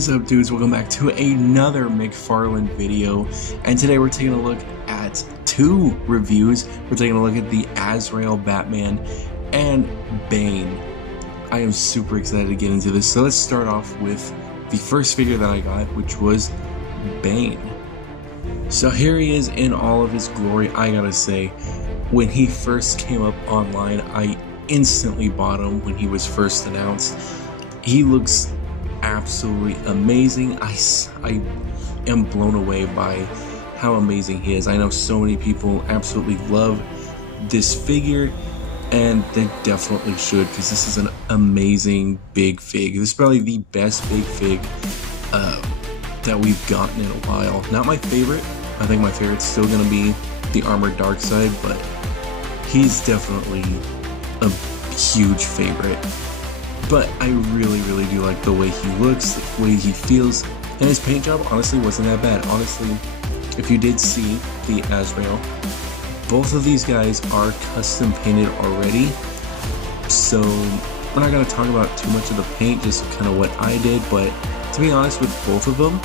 What is up, dudes? Welcome back to another McFarlane video, and today we're taking a look at two reviews. We're taking a look at the Azrael Batman and Bane. I am super excited to get into this, so let's start off with the first figure that I got, which was Bane. So here he is in all of his glory. I gotta say, when he first came up online, I instantly bought him when he was first announced. He looks absolutely amazing. I am blown away by how amazing he is. I know so many people absolutely love this figure, and they definitely should, because this is an amazing big fig. This is probably the best big fig that we've gotten in a while. Not my favorite. I think my favorite's still going to be the Armored Darkseid, but he's definitely a huge favorite. But I really do like the way he looks, the way he feels, and his paint job honestly wasn't that bad. Honestly, if you did see the Azrael, both of these guys are custom painted already, so we're not going to talk about too much of the paint, just kind of what I did. But to be honest, with both of them,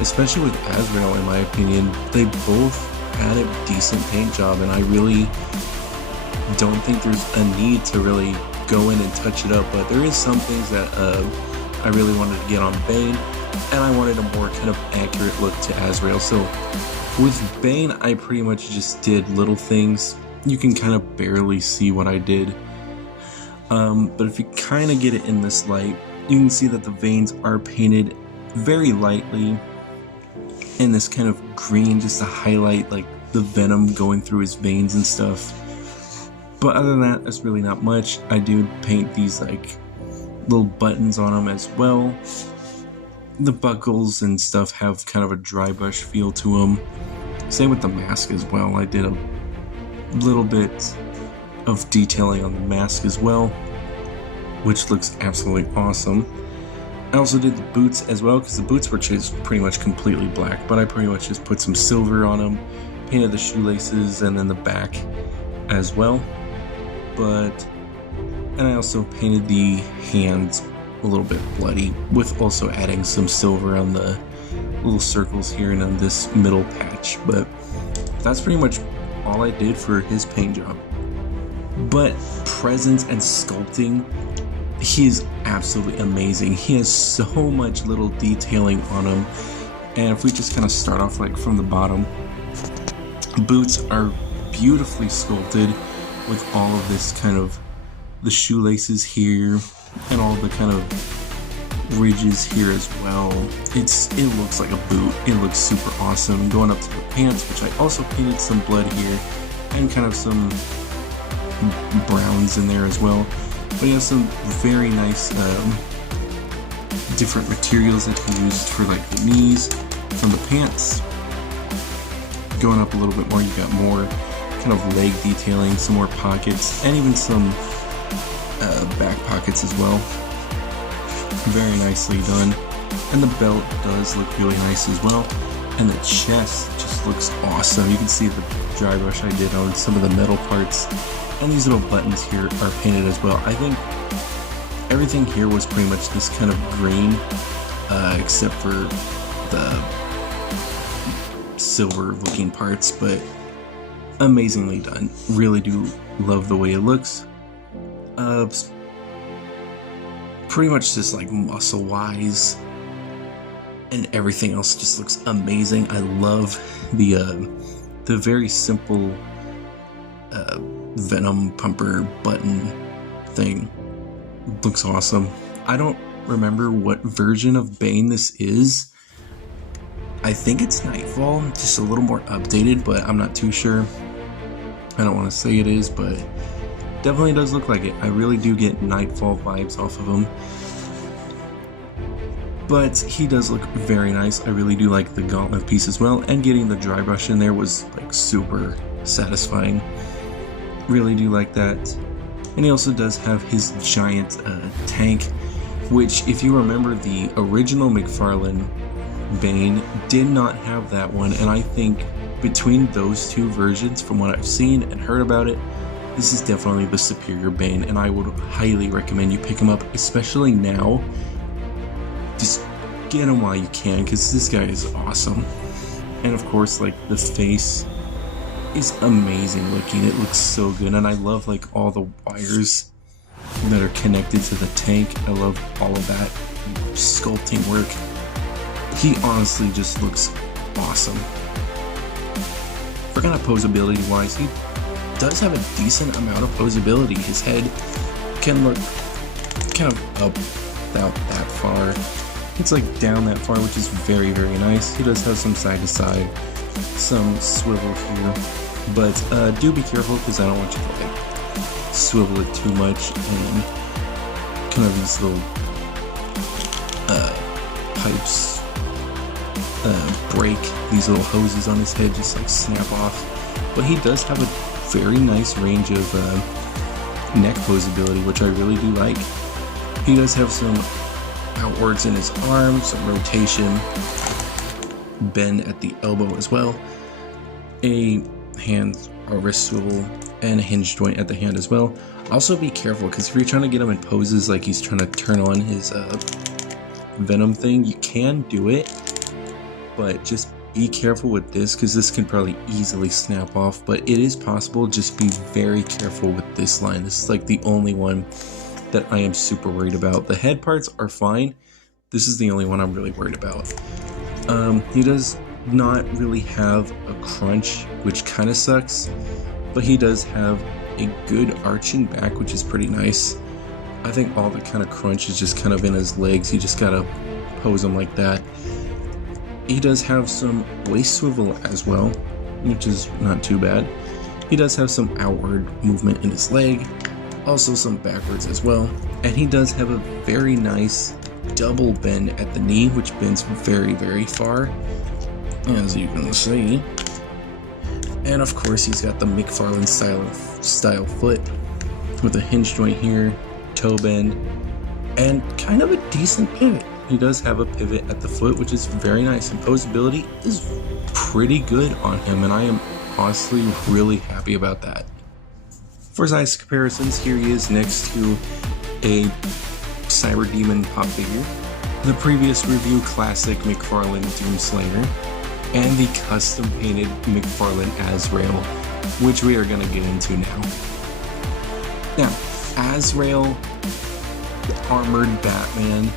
especially with Azrael, in my opinion, they both had a decent paint job, and I really don't think there's a need to really go in and touch it up. But there is some things that I really wanted to get on Bane, and I wanted a more kind of accurate look to Azrael. So with Bane, I pretty much just did little things. You can kind of barely see what I did, but if you kind of get it in this light, you can see that the veins are painted very lightly in this kind of green, just to highlight like the venom going through his veins and stuff. But other than that, that's really not much. I do paint these like little buttons on them as well. The buckles and stuff have kind of a dry brush feel to them. Same with the mask as well. I did a little bit of detailing on the mask as well, which looks absolutely awesome. I also did the boots as well, because the boots were just pretty much completely black, but I pretty much just put some silver on them, painted the shoelaces and then the back as well. And I also painted the hands a little bit bloody, with also adding some silver on the little circles here and on this middle patch. But that's pretty much all I did for his paint job. But presence and sculpting, he is absolutely amazing. He has so much little detailing on him. And if we just kind of start off like from the bottom, boots are beautifully sculpted with all of this kind of the shoelaces here and all the kind of ridges here as well. It looks like a boot. It looks super awesome. Going up to the pants, which I also painted some blood here and kind of some browns in there as well. But he has some very nice different materials that he used for like the knees from the pants. Going up a little bit more, you got more kind of leg detailing, some more pockets, and even some back pockets as well. Very nicely done. And the belt does look really nice as well. And the chest just looks awesome. You can see the dry brush I did on some of the metal parts. And these little buttons here are painted as well. I think everything here was pretty much this kind of green, except for the silver looking parts, but amazingly done. Really do love the way it looks. Pretty much just like muscle wise, and everything else just looks amazing. I love the very simple venom pumper button thing. Looks awesome. I don't remember what version of Bane this is. I think it's Nightfall, just a little more updated, but I'm not too sure. I don't want to say it is, but definitely does look like it. I really do get Nightfall vibes off of him. But he does look very nice. I really do like the gauntlet piece as well, and getting the dry brush in there was like super satisfying. Really do like that. And he also does have his giant tank, which, if you remember, the original McFarlane Bane did not have that one, and I think between those two versions, from what I've seen and heard about it, this is definitely the superior Bane, and I would highly recommend you pick him up, especially now just get him while you can, because this guy is awesome. And of course, like, the face is amazing looking. It looks so good, and I love like all the wires that are connected to the tank. I love all of that sculpting work. He honestly just looks awesome. Forgot posability wise, he does have a decent amount of posability. His head can look kind of up about that far. It's like down that far, which is very, very nice. He does have some side to side, some swivel here, but do be careful, because I don't want you to like swivel it too much and kind of these little pipes break. These little hoses on his head just like snap off. But he does have a very nice range of neck posability, which I really do like. He does have some outwards in his arms, some rotation, bend at the elbow as well, a hand or wrist swivel, and a hinge joint at the hand as well. Also be careful, because if you're trying to get him in poses like he's trying to turn on his venom thing, you can do it, but just be careful with this, because this can probably easily snap off. But it is possible. Just be very careful with this line. This is like the only one that I am super worried about. The head parts are fine. This is the only one I'm really worried about. He does not really have a crunch, which kind of sucks, but he does have a good arching back, which is pretty nice. I think all the kind of crunch is just kind of in his legs. You just gotta pose him like that. He does have some waist swivel as well, which is not too bad. He does have some outward movement in his leg, also some backwards as well, and he does have a very nice double bend at the knee, which bends very, very far, as you can see. And of course, he's got the McFarlane style foot with a hinge joint here, toe bend, and kind of a decent pivot. He does have a pivot at the foot, which is very nice, and posability is pretty good on him, and I am honestly really happy about that. For size comparisons, here he is next to a Cyber Demon pop figure, the previous review classic McFarlane Doomslayer, and the custom painted McFarlane Azrael, which we are going to get into now. Now, Azrael, the armored Batman,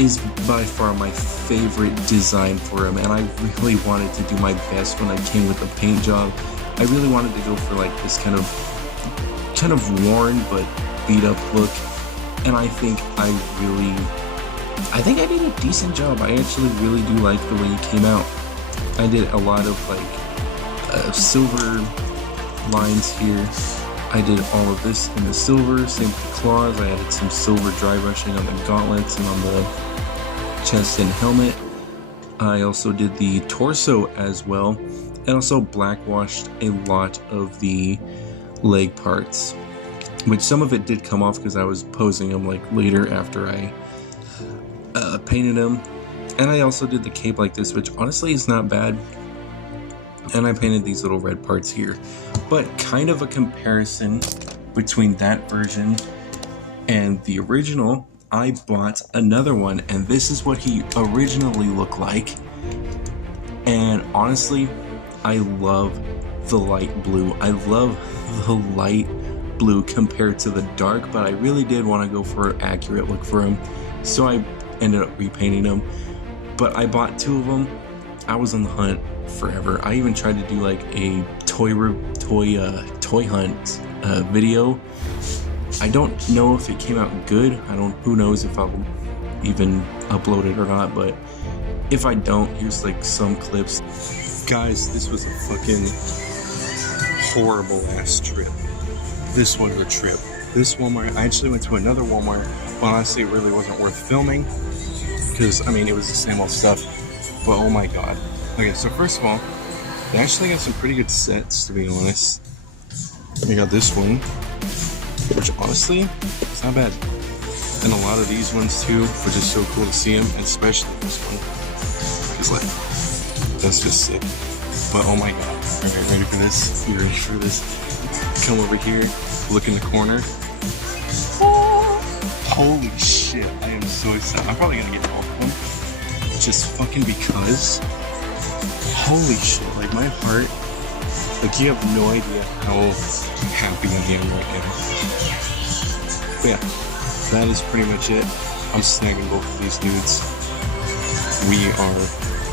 is by far my favorite design for him, and I really wanted to do my best when I came with the paint job. I really wanted to go for like this kind of worn but beat up look, and I think I did a decent job. I actually really do like the way he came out. I did a lot of like silver lines here. I did all of this in the silver, same with the claws. I added some silver dry brushing on the gauntlets and on the chest and helmet. I also did the torso as well, and also blackwashed a lot of the leg parts, which some of it did come off because I was posing them like later after I painted them. And I also did the cape like this, which honestly is not bad. And I painted these little red parts here. But kind of a comparison between that version and the original, I bought another one, and this is what he originally looked like. And honestly, I love the light blue. I love the light blue compared to the dark, but I really did want to go for an accurate look for him, so I ended up repainting him. But I bought two of them. I was on the hunt forever. I even tried to do like a toy hunt video. I don't know if it came out good. Who knows if I'll even upload it or not, but if I don't, here's like some clips. Guys, this was a fucking horrible ass trip. This was a trip. This Walmart, I actually went to another Walmart, but honestly it really wasn't worth filming, because I mean it was the same old stuff, but oh my god. Okay, so first of all, they actually got some pretty good sets, to be honest. We got this one, which honestly, it's not bad. And a lot of these ones too, which is so cool to see them, and especially this one. Because like, that's just sick. But oh my god, alright, ready for this? You ready for this? Come over here, look in the corner. Oh, holy shit, I am so excited. I'm probably gonna get all of them. just fucking because. Holy shit, like my heart, like you have no idea how happy I am right now. But yeah, that is pretty much it. I'm snagging both of these dudes. We are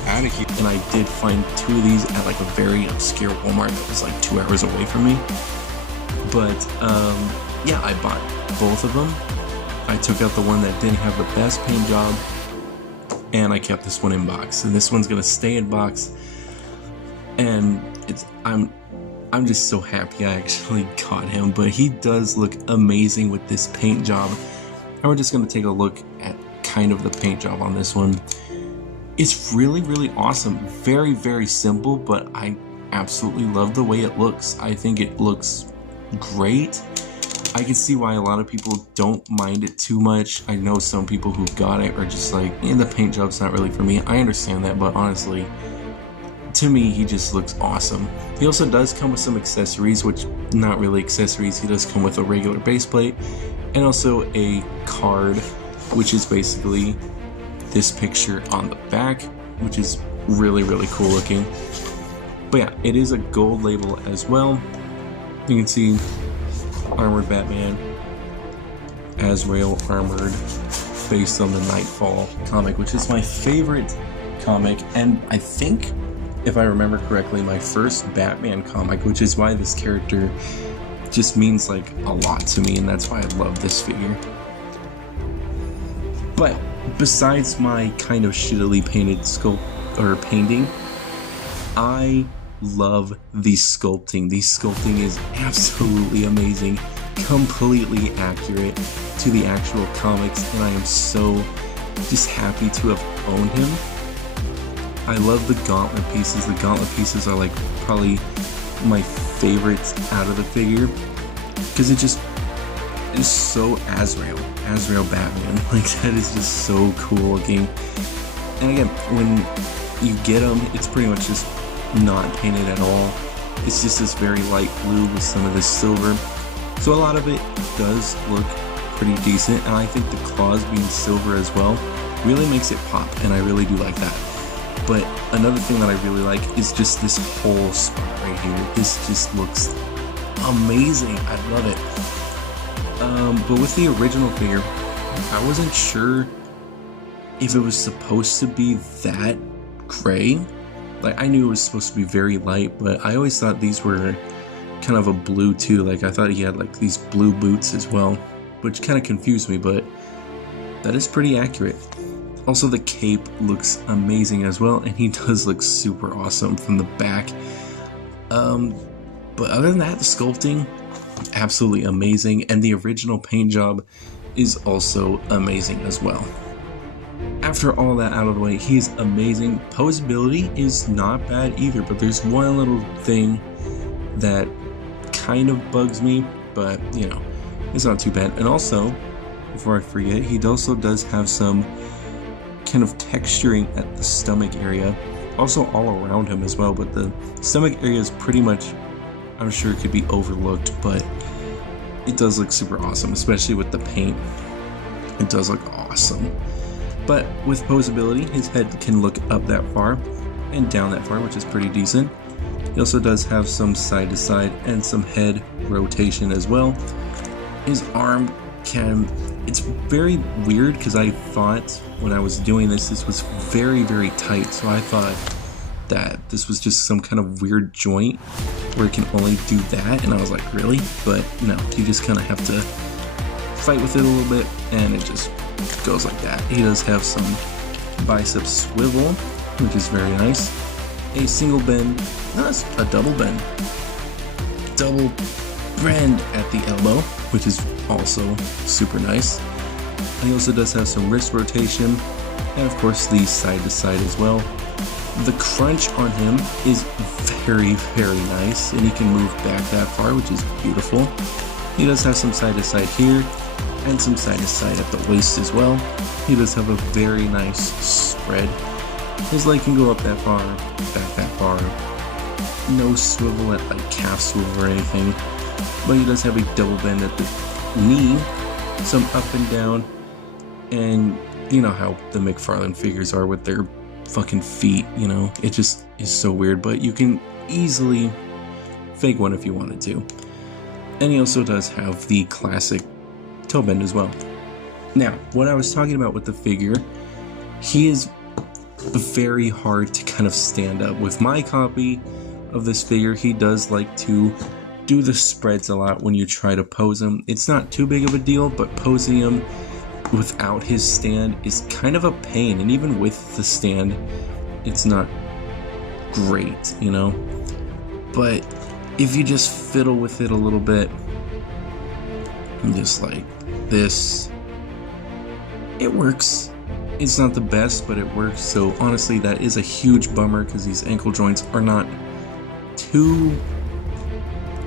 out of here. And I did find 2 of these at like a very obscure Walmart that was like 2 hours away from me. But yeah, I bought both of them. I took out the one that didn't have the best paint job, and I kept this one in box. And this one's gonna stay in box. And I'm just so happy I actually got him. But he does look amazing with this paint job. And we're just gonna take a look at kind of the paint job on this one. It's really, really awesome. Very, very simple, but I absolutely love the way it looks. I think it looks great. I can see why a lot of people don't mind it too much. I know some people who got it are just like, the paint job's not really for me. I understand that, but honestly, to me, he just looks awesome. He also does come with some accessories, which not really accessories. He does come with a regular base plate and also a card, which is basically this picture on the back, which is really, really cool looking. But yeah, it is a gold label as well. You can see Armored Batman, Azrael Armored, based on the Nightfall comic, which is my favorite comic, and I think, if I remember correctly, my first Batman comic, which is why this character just means like a lot to me, and that's why I love this figure. But besides my kind of shittily painted painting, I love the sculpting. The sculpting is absolutely amazing, completely accurate to the actual comics, and I am so just happy to have owned him. I love the gauntlet pieces. The gauntlet pieces are like probably my favorites out of the figure, because it just is so Azrael Batman. Like, that is just so cool looking. And again, when you get him, it's pretty much just not painted at all. It's just this very light blue with some of this silver. So a lot of it does look pretty decent, and I think the claws being silver as well really makes it pop, and I really do like that. But another thing that I really like is just this whole spot right here. This just looks amazing. I love it. But with the original figure, I wasn't sure if it was supposed to be that gray. Like, I knew it was supposed to be very light, but I always thought these were kind of a blue too. Like, I thought he had like these blue boots as well, which kind of confused me, but that is pretty accurate. Also, the cape looks amazing as well, and he does look super awesome from the back. But other than that, the sculpting, absolutely amazing, and the original paint job is also amazing as well. After all that out of the way, he's amazing. Posability is not bad either, but there's one little thing that kind of bugs me, but you know, it's not too bad. And also, before I forget, he also does have some kind of texturing at the stomach area, also all around him as well, but the stomach area is pretty much, I'm sure it could be overlooked, but it does look super awesome, especially with the paint. It does look awesome. But with posability, his head can look up that far and down that far, which is pretty decent. He also does have some side to side and some head rotation as well. His arm it's very weird, because I thought when I was doing this was very, very tight, so I thought that this was just some kind of weird joint where it can only do that, and I was like, really? But no, you just kind of have to fight with it a little bit, and it just goes like that. He does have some bicep swivel, which is very nice. A single bend, no, it's a double bend. Double bend at the elbow, which is also super nice. And he also does have some wrist rotation, and of course the side to side as well. The crunch on him is very, very nice, and he can move back that far, which is beautiful. He does have some side to side here, and some side to side at the waist as well. He does have a very nice spread. His leg can go up that far, back that far. No swivel at like calf swivel or anything, but he does have a double bend at the knee, some up and down, and you know how the McFarlane figures are with their fucking feet, you know? It just is so weird, but you can easily fake one if you wanted to. And he also does have the classic toe bend as well. Now, what I was talking about with the figure, he is very hard to kind of stand up. With my copy of this figure, he does like to do the spreads a lot when you try to pose him. It's not too big of a deal, but posing him without his stand is kind of a pain, and even with the stand, it's not great, you know? But if you just fiddle with it a little bit, just like this, it works. It's not the best, but it works. So honestly, that is a huge bummer because these ankle joints are not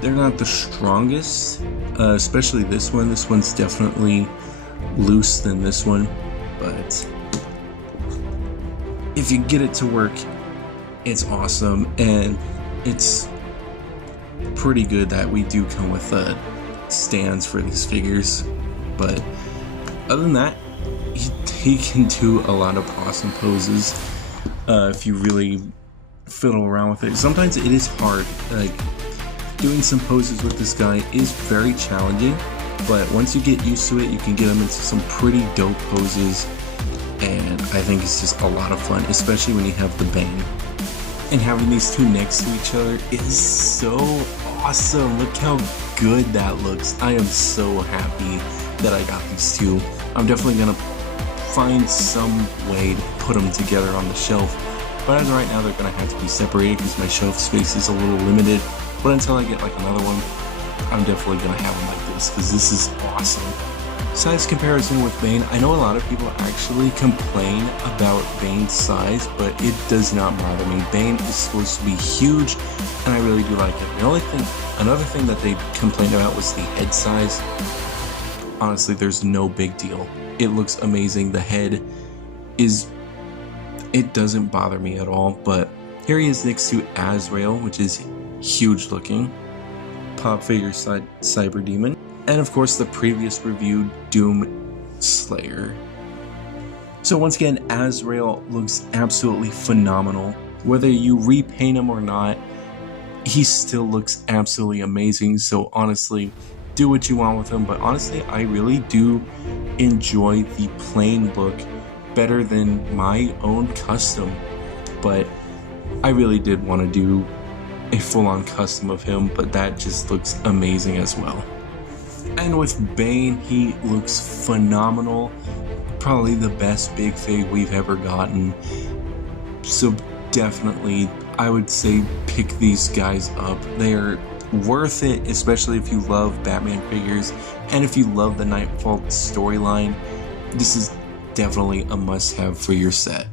they're not the strongest, especially this one. This one's definitely loose than this one, but if you get it to work, it's awesome. And it's pretty good that we do come with stands for these figures. But other than that, he can do a lot of awesome poses if you really fiddle around with it. Sometimes it is hard, like doing some poses with this guy is very challenging, but once you get used to it, you can get him into some pretty dope poses, and I think it's just a lot of fun, especially when you have the Bane. And having these two next to each other is so awesome. Look how good that looks. I am so happy that I got these two. I'm definitely gonna find some way to put them together on the shelf, but as of right now, they're gonna have to be separated because my shelf space is a little limited. But until I get like another one, I'm definitely gonna have them like this because this is awesome. Size comparison with Bane, I know a lot of people actually complain about Bane's size, but it does not bother me. Bane is supposed to be huge, and I really do like it. Another thing that they complained about was the head size. Honestly, there's no big deal. It looks amazing. The head it doesn't bother me at all. But here he is next to Azrael, which is huge looking. Pop figure Cyber Demon. And of course the previous review, Doom Slayer. So once again, Azrael looks absolutely phenomenal. Whether you repaint him or not, he still looks absolutely amazing. So honestly, do what you want with him, but honestly, I really do enjoy the plain look better than my own custom. But I really did want to do a full-on custom of him, but that just looks amazing as well. And with Bane, he looks phenomenal. Probably the best big fig we've ever gotten. So definitely, I would say pick these guys up. They're worth it, especially if you love Batman figures and if you love the Nightfall storyline. This is definitely a must-have for your set.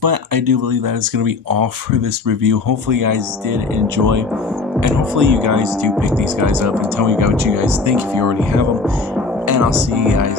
But I do believe that is going to be all for this review. Hopefully you guys did enjoy, and hopefully you guys do pick these guys up and tell me what you guys think if you already have them. And I'll see you guys